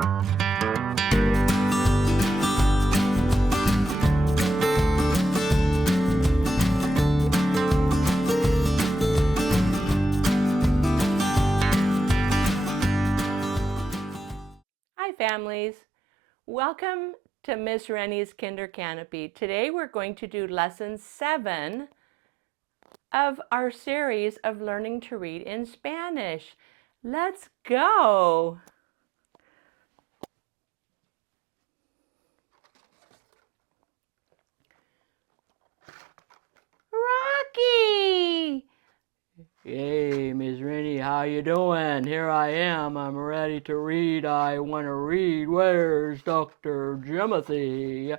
Hi families, welcome to Miss Rennie's Kinder Canopy. Today we're going to do lesson 7 of our series of learning to read in Spanish. Let's go! Rocky! Hey, Miss Rennie, how you doing? Here I am. I'm ready to read. I want to read. Where's Dr. Jimothy?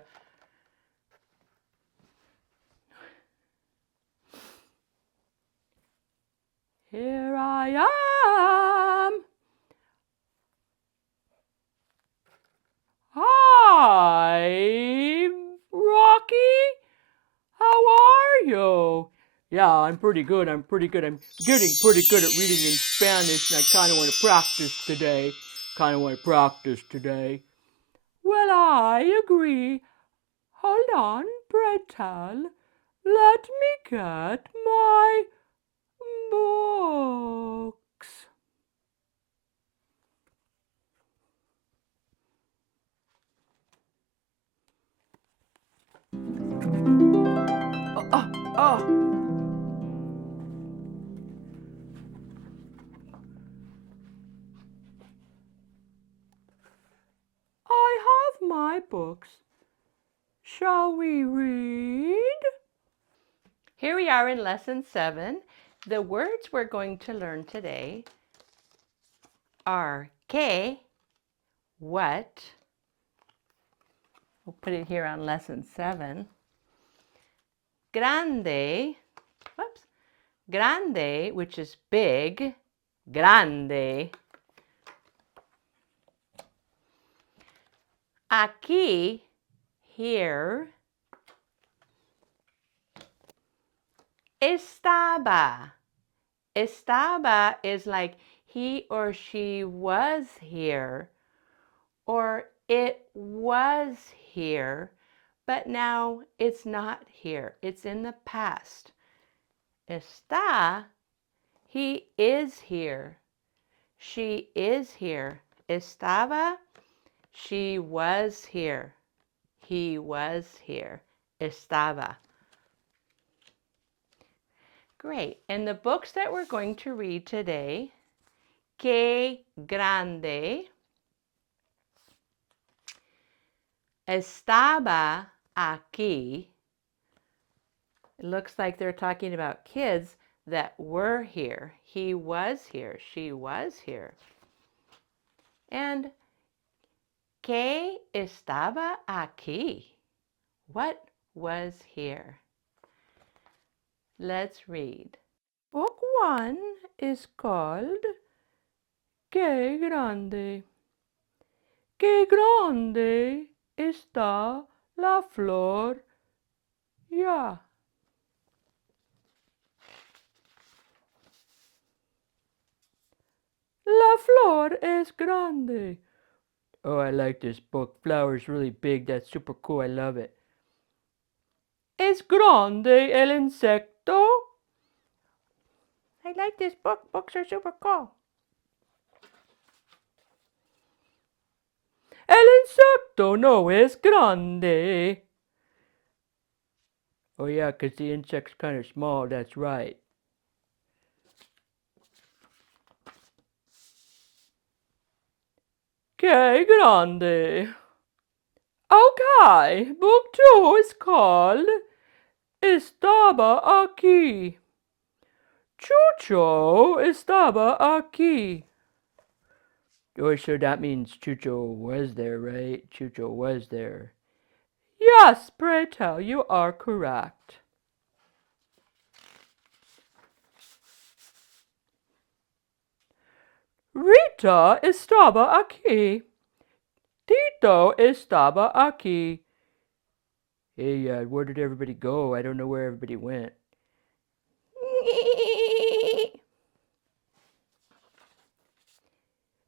Here I am. Hi, Rocky. How are you? Yeah, I'm pretty good. I'm getting pretty good at reading in Spanish, and I kind of want to practice today. Well, I agree. Hold on, Bretal. Let me get my books. Oh. I have my books. Shall we read? Here we are in lesson 7. The words we're going to learn today are que, what. We'll put it here on lesson 7. Grande, whoops, grande, which is big, grande. Aquí, here. Estaba. Estaba is like he or she was here, or it was here, but now it's not here. It's in the past. Está, he is here. She is here. Estaba, she was here. He was here. Estaba. Great. And the books that we're going to read today, Que Grande, Estaba Aquí. It looks like they're talking about kids that were here. He was here. She was here. And Que estaba aquí? What was here? Let's read. Book 1 is called Que Grande. Que grande está la flor ya. La flor es grande. Oh, I like this book. Flower's really big. That's super cool. I love it. Es grande el insecto. I like this book. Books are super cool. El insecto no es grande. Oh yeah, 'cause the insect's kind of small. That's right. Que grande. Okay, book 2 is called Estaba aquí. Chucho estaba aquí. Oh, so that means Chucho was there, right? Chucho was there. Yes, pray tell, you are correct. Rita estaba aquí. Tito estaba aquí. Hey, where did everybody go? I don't know where everybody went.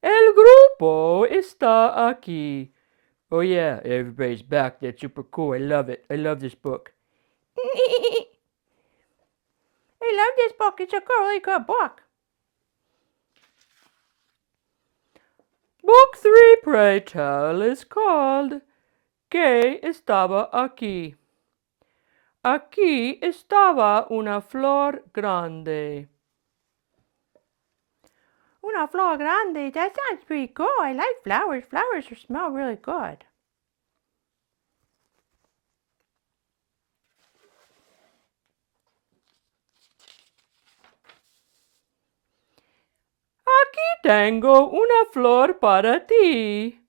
El grupo está aquí. Oh yeah, everybody's back. That's super cool. I love it. I love this book. I love this book. It's a really good book. Book 3, pray tell, is called ¿Qué estaba aquí? Aquí estaba una flor grande. Una flor grande. That sounds pretty cool. I like flowers. Flowers smell really good. Aquí tengo una flor para ti.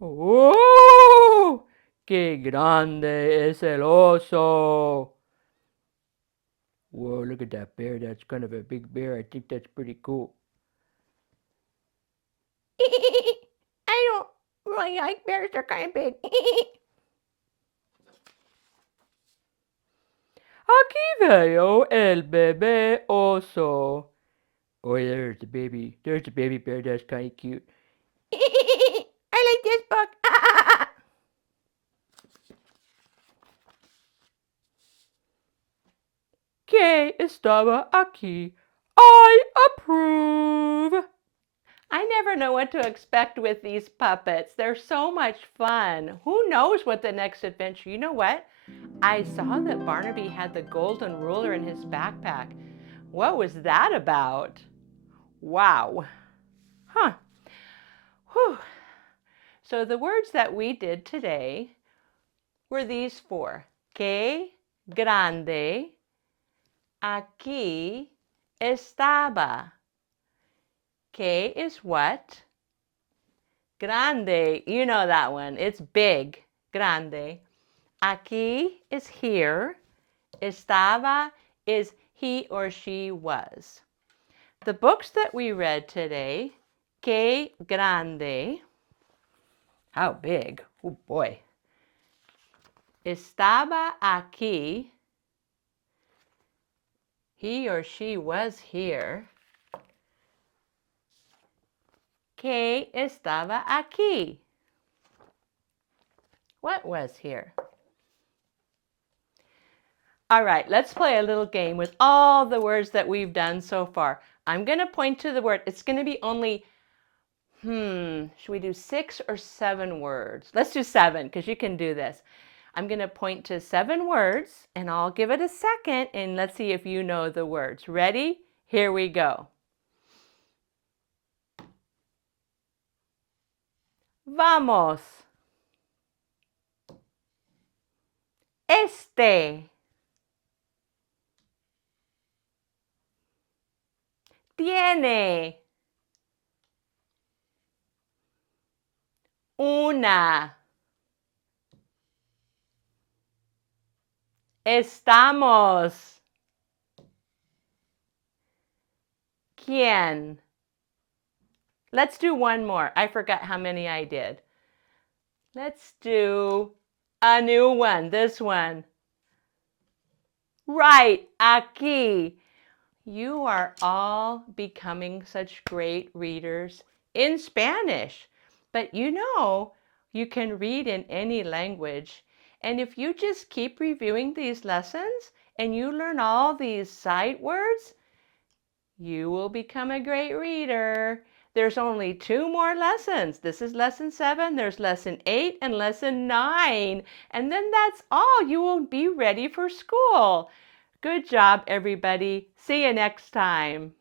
¡Oh! ¡Qué grande es el oso! Whoa, look at that bear. That's kind of a big bear. I think that's pretty cool. I don't really like bears. They're kind of big. Aquí veo el bebé oso. Oh, there's the baby. There's the baby bear. That's kind of cute. I like this book. ¿Qué estaba aquí? I approve. I never know what to expect with these puppets. They're so much fun. Who knows what the next adventure? You know what? I saw that Barnaby had the golden ruler in his backpack. What was that about? Wow. Huh. Whew. So the words that we did today were these four. Que grande aquí estaba. Que is what? Grande, you know that one. It's big. Grande. Aquí is here. Estaba is he or she was. The books that we read today, Que grande. How big? Oh boy. Estaba aquí. He or she was here. Que estaba aquí. What was here? All right, let's play a little game with all the words that we've done so far. I'm going to point to the word. It's going to be only, should we do 6 or 7 words? Let's do 7 because you can do this. I'm going to point to 7 words and I'll give it a second and let's see if you know the words. Ready? Here we go. Vamos. Este. Tiene. Una. Estamos. ¿Quién? Let's do one more. I forgot how many I did. Let's do a new one, this one. Right, aquí. You are all becoming such great readers in Spanish. But you know, you can read in any language. And if you just keep reviewing these lessons and you learn all these sight words, you will become a great reader. There's only 2 more lessons. This is lesson 7, there's lesson 8 and lesson 9. And then that's all. You will be ready for school. Good job, everybody. See you next time.